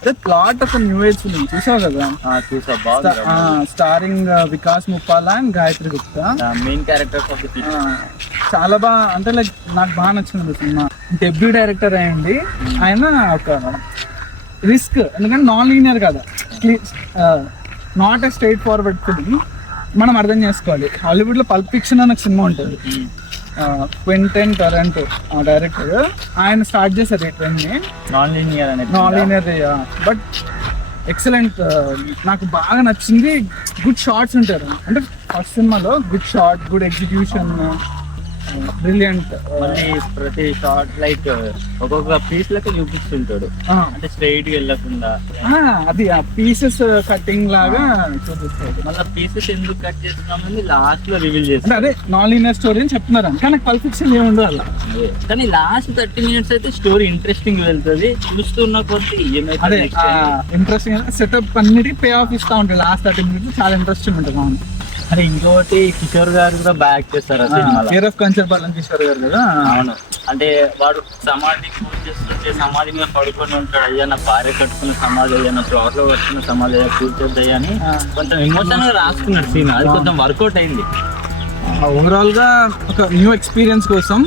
అదే ప్లాట్ ఒక new age film చూసావు కదా? చూసా, బాగుంది. Starring Vikas Muppala and Gayatri Gupta, main characters of the film. చాలా బాగా, అంటే లైక్ నాకు బాగా నచ్చింది సినిమా. డెబ్యూ డైరెక్టర్ అయ్యింది ఆయన. ఒక రిస్క్, ఎందుకంటే నాన్ లీనియర్ కదా, not a straight forward film. మనం అర్థం చేసుకోవాలి. హాలీవుడ్ లో పల్ప్ ఫిక్షన్ అనే సినిమా ఉంటుంది, క్వింటన్ టొరంటో డైరెక్టర్. ఆయన స్టార్ట్ చేశారు ఈ ట్రెండ్ ని, నాన్ లీనియర్. బట్ ఎక్సలెంట్, నాకు బాగా నచ్చింది. గుడ్ షార్ట్స్ ఉంటారు, అంటే ఫస్ట్ సినిమాలో good short, good execution, brilliant. మళ్ళీ ప్రతి షార్ట్ లైక్ ఒక్కొక్క పీస్ లెక్క చూపిస్తుంటాడు, అంటే స్ట్రైట్ గా వెళ్ళకుండా. అది ఆ పీసెస్ కటింగ్ లాగా చూపిస్తాడు. మళ్ళీ పీసెస్ ఎందుకు కట్ చేస్తున్నామని లాస్ట్ లో రివీల్ చేస్తాడు. అదే నాన్ లీనియర్ స్టోరీ అని చెప్తున్నారు, కానీ పల్ప్ ఫిక్షన్ ఏముండదు అలా. కానీ లాస్ట్ 30 minutes అయితే స్టోరీ ఇంట్రెస్టింగ్ వెళ్తుంది, చూస్తున్న కొద్ది అదే ఇంట్రెస్టింగ్ సెటప్ అన్నిటి పే ఆఫ్ ఇస్తా ఉంటాయి. లాస్ట్ 30 minutes చాలా ఇంట్రెస్టింగ్ ఉంటుంది. అవును. అరే ఇంకోటి కిషోర్ గారు కూడా బ్యాక్ చేస్తారు ఆ సినిమాలో. కేర్ ఆఫ్ కంచర్ బాలన్ కిషోర్ గారు కదా. అవును, అంటే వాడు సమాధి పూజ చేస్తుంటే సమాధి మీద పడుకొని ఉంటాడు. అయ్యా నా భార్య కట్టుకున్న సమాధి, అయ్యా నా ప్లాట్ లో కట్టుకున్న సమాధి, అయ్యా పూజ చేద్దాయి అని కొంచెం ఎమోషన్ గా రాసుకున్నాడు సీన్. అది కొంచెం వర్కౌట్ అయింది. ఓవరాల్ గా ఒక న్యూ ఎక్స్పీరియన్స్ కోసం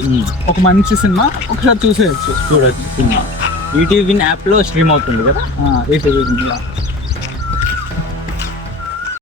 ఒక మంచి సినిమా, ఒకసారి చూడొచ్చు సినిమా. ఈటీవీ యాప్ లో స్ట్రీమ్ అవుతుంది కదా. ఈటీవీ